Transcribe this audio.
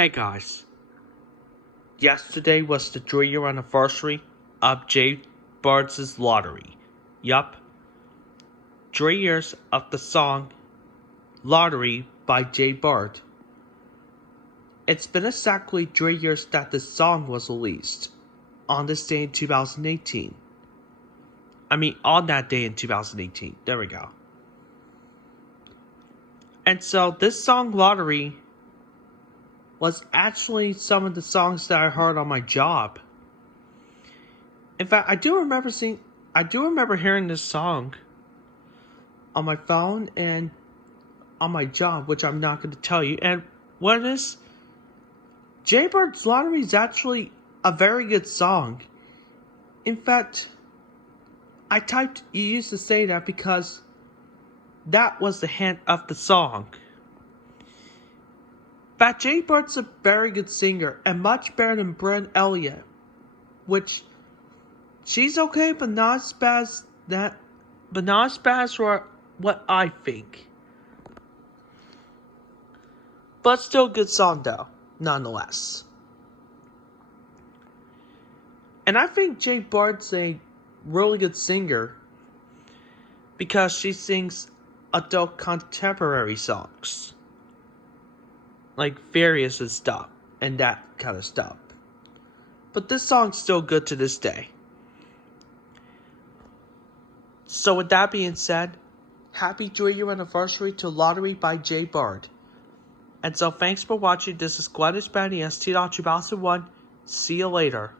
Hey guys, yesterday was the 3-year anniversary of Jade Bird's Lottery. Yup, 3 years of the song Lottery by Jade Bird. It's been exactly 3 years that the song was released, on this day in 2018. On that day in 2018, there we go. And so this song Lottery was actually some of the songs that I heard on my job. In fact, I do remember hearing this song on my phone and on my job, which I'm not going to tell you. And what is Jade Bird's Lottery is actually a very good song. In fact, you used to say that because that was the hint of the song. But Jade Bird's a very good singer and much better than Brent Elliott, which she's okay, but not as bad as what I think. But still a good song though, nonetheless. And I think Jade Bird's a really good singer because she sings adult contemporary songs, like Furious and stuff, and that kind of stuff. But this song's still good to this day. So with that being said, happy 3-year anniversary to Lottery by Jade Bird. And so thanks for watching. This is Glennis Benny ST 2001. See you later.